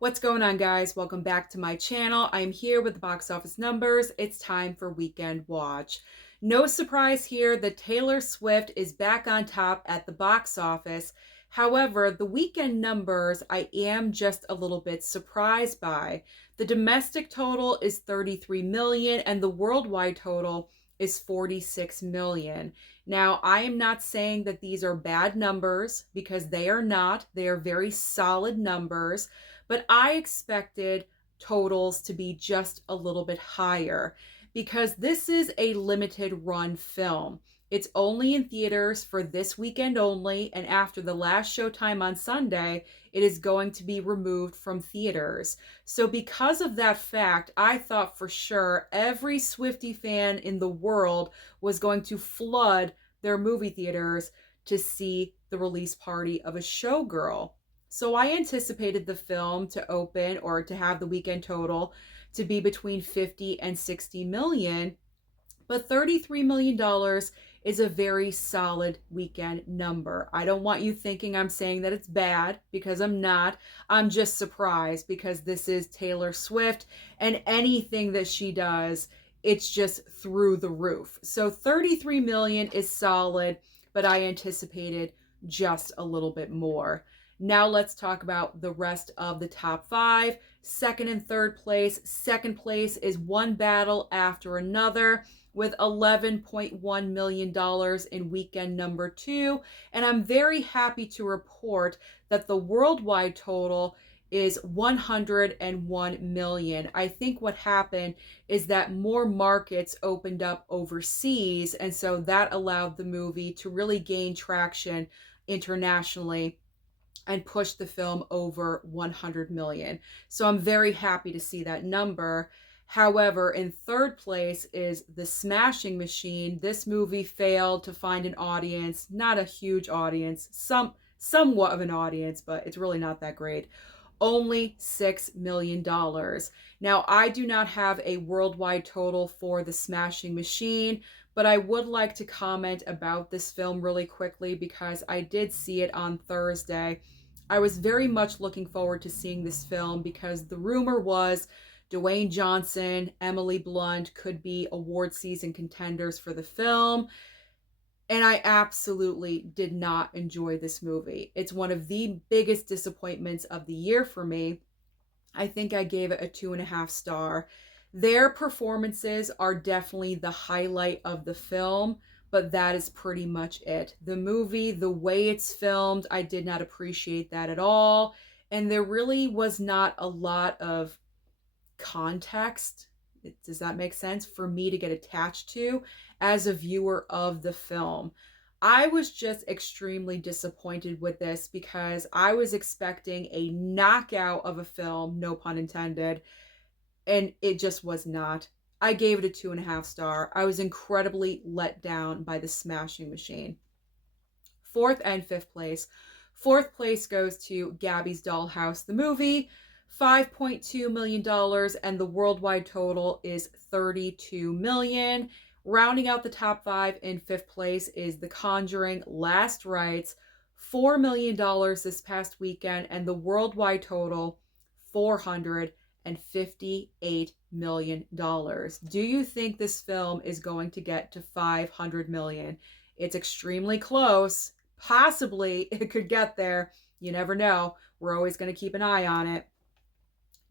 What's going on, guys? Welcome back to my channel. I'm here with the box office numbers. It's time for Weekend Watch. No surprise here that Taylor Swift is back on top at the box office. However, the weekend numbers I am just a little bit surprised by. The domestic total is 33 million and the worldwide total is 46 million. Now, I am not saying that these are bad numbers because they are not. They are very solid numbers, but I expected totals to be just a little bit higher because this is a limited run film. It's only in theaters for this weekend only, and after the last showtime on Sunday, it is going to be removed from theaters. So because of that fact, I thought for sure every Swiftie fan in the world was going to flood their movie theaters to see the release party of a Showgirl. So I anticipated the film to open or to have the weekend total to be between 50 and 60 million, but $33 million is a very solid weekend number. I don't want you thinking I'm saying that it's bad because I'm not. I'm just surprised because this is Taylor Swift and anything that she does, it's just through the roof. So 33 million is solid, but I anticipated just a little bit more. Now let's talk about the rest of the top five. Second and third place. Second place is One Battle After Another with $11.1 million in weekend number two. And I'm very happy to report that the worldwide total is 101 million. I think what happened is that more markets opened up overseas, and so that allowed the movie to really gain traction internationally and push the film over 100 million. So I'm very happy to see that number. However, in third place is The Smashing Machine. This movie failed to find an audience, not a huge audience, somewhat of an audience, but it's really not that great. Only $6 million. Now, I do not have a worldwide total for The Smashing Machine, but I would like to comment about this film really quickly because I did see it on Thursday. I was very much looking forward to seeing this film because the rumor was Dwayne Johnson, Emily Blunt could be award season contenders for the film. And I absolutely did not enjoy this movie. It's one of the biggest disappointments of the year for me. I think I gave it a 2.5 star. Their performances are definitely the highlight of the film, but that is pretty much it. The movie, the way it's filmed, I did not appreciate that at all. And there really was not a lot of context, does that make sense, for me to get attached to as a viewer of the film. I was just extremely disappointed with this because I was expecting a knockout of a film, no pun intended, and it just was not. I gave it a 2.5 star. I was incredibly let down by The Smashing Machine. Fourth and fifth place. Fourth place goes to Gabby's Dollhouse, the movie, $5.2 million, and the worldwide total is 32 million. Rounding out the top five, in fifth place is The Conjuring Last Rites, $4 million this past weekend, and the worldwide total, $458 million. Do you think this film is going to get to 500 million? It's extremely close. Possibly it could get there. You never know. We're always going to keep an eye on it.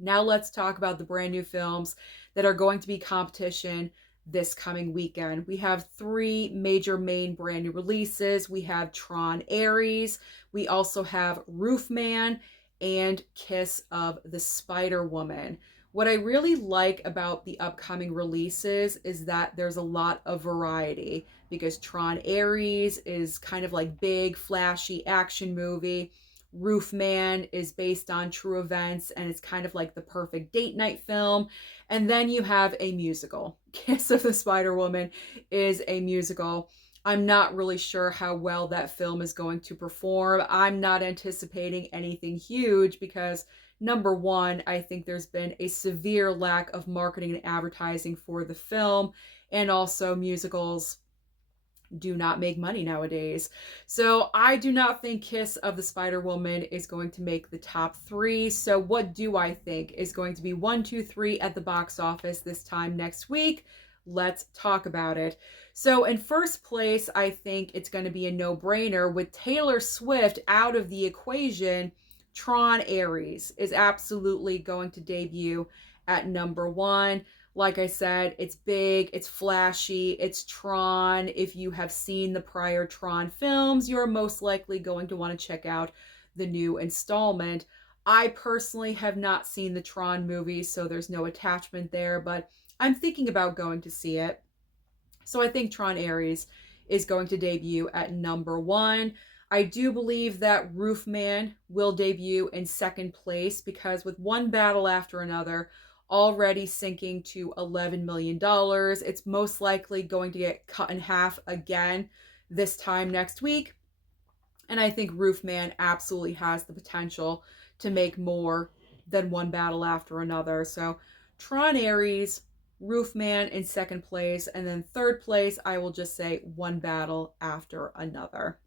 Now let's talk about the brand new films that are going to be competition this coming weekend. We have three major main brand new releases. We have Tron Ares. We also have Roofman and Kiss of the Spider-Woman. What I really like about the upcoming releases is that there's a lot of variety because Tron Ares is kind of like big, flashy action movie. Roofman is based on true events and it's kind of like the perfect date night film. And then you have a musical. Kiss of the Spider-Woman is a musical. I'm not really sure how well that film is going to perform. I'm not anticipating anything huge because, number one, I think there's been a severe lack of marketing and advertising for the film, and also musicals do not make money nowadays. So I do not think Kiss of the Spider Woman is going to make the top 3. So what do I think is going to be 1, 2, 3 at the box office this time next week? Let's talk about it. So in first place, I think it's going to be a no-brainer with Taylor Swift out of the equation. Tron Ares is absolutely going to debut at number 1. Like I said, it's big, it's flashy, it's Tron. If you have seen the prior Tron films, you're most likely going to want to check out the new installment. I personally have not seen the Tron movies, so there's no attachment there, but I'm thinking about going to see it. So I think Tron Ares is going to debut at number 1. I do believe that Roofman will debut in second place because with One Battle After Another already sinking to $11 million, it's most likely going to get cut in half again this time next week. And I think Roofman absolutely has the potential to make more than One Battle After Another. So Tron Ares, Roofman in second place, and then third place, I will just say One Battle After Another.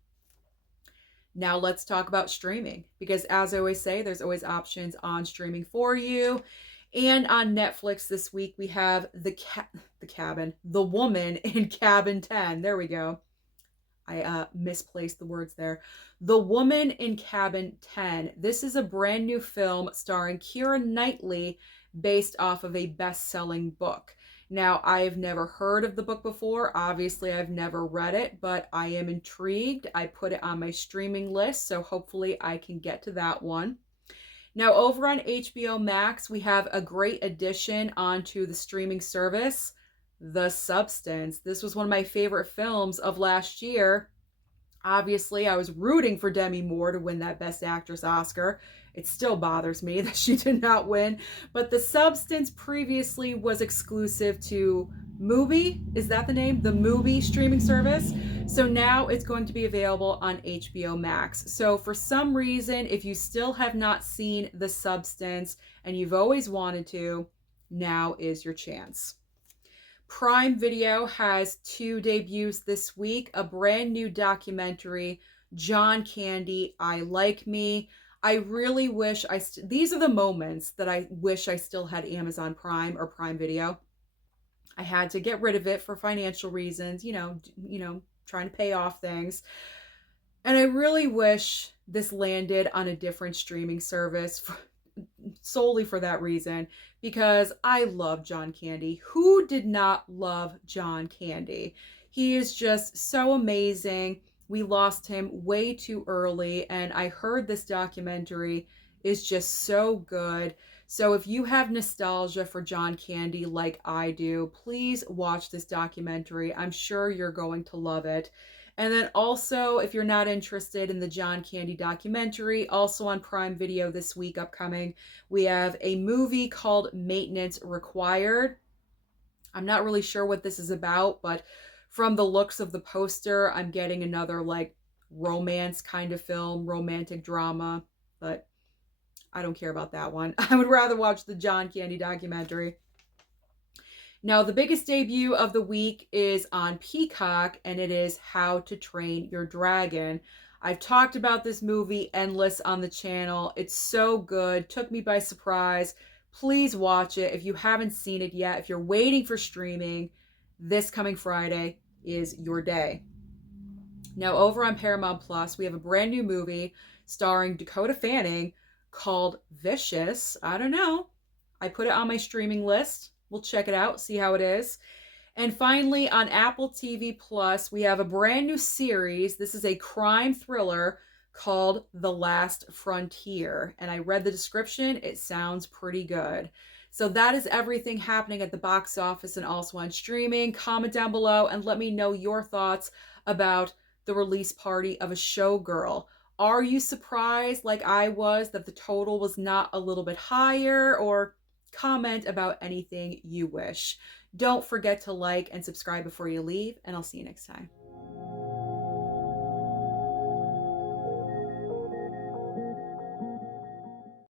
Now let's talk about streaming, because as I always say, there's always options on streaming for you. And on Netflix this week, we have The Woman in Cabin 10. There we go. I misplaced the words there. The Woman in Cabin 10. This is a brand new film starring Keira Knightley based off of a best-selling book. Now, I've never heard of the book before. Obviously, I've never read it, but I am intrigued. I put it on my streaming list, so hopefully I can get to that one. Now, over on HBO Max, we have a great addition onto the streaming service, The Substance. This was one of my favorite films of last year. Obviously, I was rooting for Demi Moore to win that Best Actress Oscar. It still bothers me that she did not win. But The Substance previously was exclusive to Mubi. Is that the name? The Mubi streaming service. So now it's going to be available on HBO Max. So for some reason, if you still have not seen The Substance and you've always wanted to, now is your chance. Prime Video has 2 debuts this week. A brand new documentary, John Candy, I Like Me. I really wish these are the moments that I wish I still had Amazon Prime or Prime Video. I had to get rid of it for financial reasons, you know, trying to pay off things. And I really wish this landed on a different streaming service solely for that reason, because I love John Candy. Who did not love John Candy? He is just so amazing. We lost him way too early, and I heard this documentary is just so good. So if you have nostalgia for John Candy like I do, please watch this documentary. I'm sure you're going to love it. And then also, if you're not interested in the John Candy documentary, also on Prime Video this week upcoming, we have a movie called Maintenance Required. I'm not really sure what this is about, but from the looks of the poster, I'm getting another like romance kind of film, romantic drama, but I don't care about that one. I would rather watch the John Candy documentary. Now, the biggest debut of the week is on Peacock, and it is How to Train Your Dragon. I've talked about this movie endless on the channel. It's so good. Took me by surprise. Please watch it if you haven't seen it yet. If you're waiting for streaming, this coming Friday is your day. Now, over on Paramount Plus, we have a brand new movie starring Dakota Fanning called Vicious. I don't know. I put it on my streaming list. We'll check it out, see how it is. And finally, on Apple TV Plus, we have a brand new series. This is a crime thriller called The Last Frontier. And I read the description. It sounds pretty good. So that is everything happening at the box office and also on streaming. Comment down below and let me know your thoughts about the release party of A Showgirl. Are you surprised, like I was, that the total was not a little bit higher? Or comment about anything you wish. Don't forget to like and subscribe before you leave, and I'll see you next time.